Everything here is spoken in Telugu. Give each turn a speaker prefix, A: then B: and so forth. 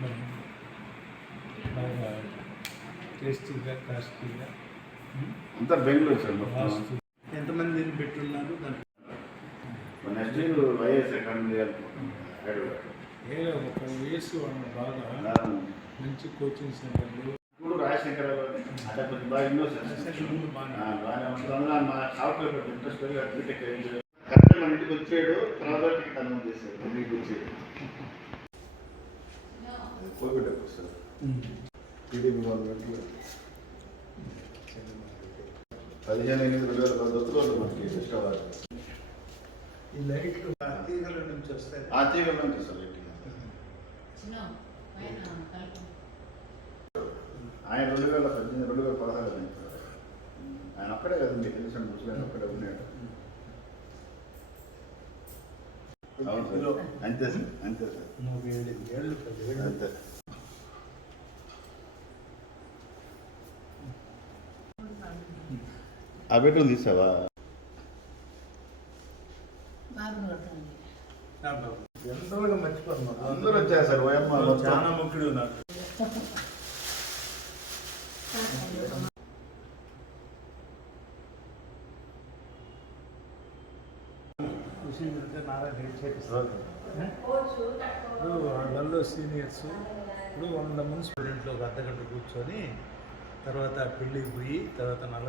A: మరి బాగా టేస్టీగా కాస్ట్లీగా.
B: అంతా బెంగళూరు సార్
A: ఎంతమందిని పెట్టున్నారు దానికి
B: నెక్స్ట్ వైఎస్ అకాడమీ
A: ఏదో ఒక వయసు వాళ్ళని బాగా మంచి కోచింగ్ సెంటర్లు.
B: ఇప్పుడు రాజశేఖరరావు అట్లా కొంచెం బాగా ఇన్నోసెన్స్ బాగానే ఉంటుంది మా సాఫ్ట్వేర్ ఇంట్రెస్ట్ కరెక్ట్ మన ఇంటికి వచ్చాడు తర్వాత కన్ఫర్మ్ చేశాడు. ఇంటికి వచ్చాడు కోవిడ్ సార్ టీడీపీ గవర్నమెంట్లో పదిహేను ఎనిమిది రెండు వేల పది రోజులు మనకి డిస్కవర్
A: ఈ లైట్లు తీగల నుంచి వస్తాయి.
B: ఆ తీగల నుంచి లైటింగ్ ఆయన రెండు వేల పద్దెనిమిది రెండు వేల పదహారు ఆయన అక్కడే కదా మీకు తెలిసిన ముసలి అక్కడే ఉన్నాడు. అవును సార్. అంతే సార్ అంతే సార్. అంతే. ఆ బెడ్రూమ్ తీసావా?
A: ఎంతగా మర్చిపోతున్నారు
B: అందరూ వచ్చారు సార్ ఓఎమ్మ మొత్తం.
A: చాలా ముఖ్యుడు నాకు ఖుషి అంటే నారాయణ రెడ్డి చేపిస్తారు ఇప్పుడు వాళ్ళల్లో సీనియర్స్ ఇప్పుడు వంద మంది స్టూడెంట్లు ఒక అర్ధగంట కూర్చొని తర్వాత పెళ్ళికి పోయి తర్వాత నల్ల